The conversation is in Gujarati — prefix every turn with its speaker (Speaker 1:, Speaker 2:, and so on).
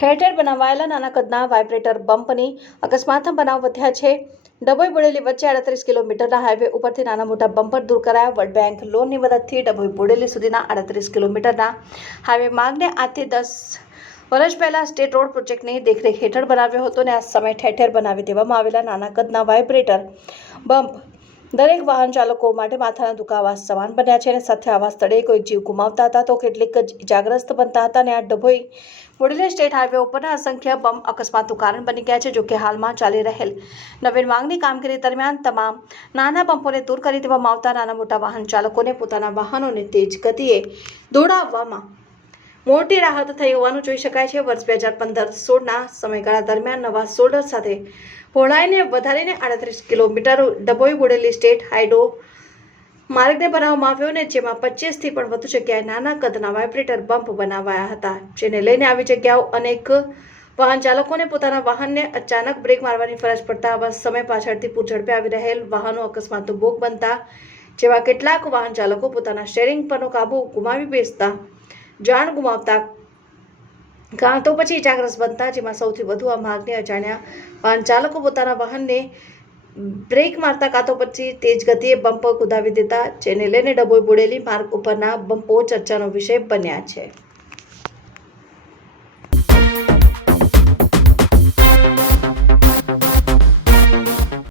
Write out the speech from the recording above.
Speaker 1: ઠેર ઠેર બનાવાયેલા નાના કદના વાઇબ્રેટર બમ્પની અકસ્માતમાં બનાવ વધ્યા છે. ડભોઈ બોડેલી વચ્ચે આડત્રીસ કિલોમીટરના હાઈવે ઉપરથી નાના મોટા બમ્પર દૂર કરાયા. વર્લ્ડ બેંક લોનની મદદથી ડભોઈ બોડેલી સુધીના આડત્રીસ કિલોમીટરના હાઈવે માર્ગને આજથી દસ વર્ષ પહેલાં સ્ટેટ રોડ પ્રોજેક્ટની દેખરેખ હેઠળ બનાવ્યો હતો અને આ સમય ઠેર ઠેર બનાવી દેવામાં આવેલા નાના કદના વાઇબ્રેટર બમ્પ દરેક વાહન ચાલકો માટે માથાના દુખાવા સમાન બન્યા છે અને સાથે આવા સ્થળે કોઈ જીવ ગુમાવતા હતા તો કેટલીક જ ઇજાગ્રસ્ત બનતા હતા અને આ ડભોઈ બોડેલી સ્ટેટ હાઈવે ઉપરના અસંખ્ય બમ અકસ્માતનું કારણ બની ગયા છે જોકે હાલમાં ચાલી રહેલ નવીન માંગની કામગીરી દરમિયાન તમામ નાના બમ્પોને દૂર કરી દેવામાં આવતા નાના મોટા વાહન ચાલકોને પોતાના વાહનોને તેજ ગતિએ દોડાવવામાં મોટી રાહત થઈ હોવાનું જોઈ શકાય છે. વર્ષ બે હજાર પંદર સોળના સમયગાળા દરમિયાન નવા સોલ્ડર સાથે પહોળાઈને વધારીને આડત્રીસ kilometre Dabhoi Bodeli state highway માર્ગને બનાવવામાં આવ્યો ને જેમાં પચીસથી પણ વધુ જગ્યાએ નાના કદના વાઇબ્રેટર બમ્પ બનાવાયા હતા. જેને લઈને આવી જગ્યાઓ અનેક વાહન ચાલકોને પોતાના વાહનને અચાનક બ્રેક મારવાની ફરજ પડતા આવા સમય પાછળથી પૂરઝડપે આવી રહેલ વાહનો અકસ્માતનો ભોગ બનતા, જેવા કેટલાક વાહન ચાલકો પોતાના સ્ટેરિંગ પરનો કાબુ ગુમાવી બેસતા જાણ ગુમાવતા. કાં તો પછી ઇજાગ્રસ્ત બનતા, જેમાં સૌથી વધુ આ માર્ગને અજાણ્યા વાહન ચાલકો પોતાના વાહનને બ્રેક મારતા, કાં તો પછી તેજ ગતિએ બમ્પ કુદાવી દેતા, જેને લઈને ડબોઈ બોડેલી માર્ગ ઉપરના બમ્પો ચર્ચાનો વિષય બન્યા છે.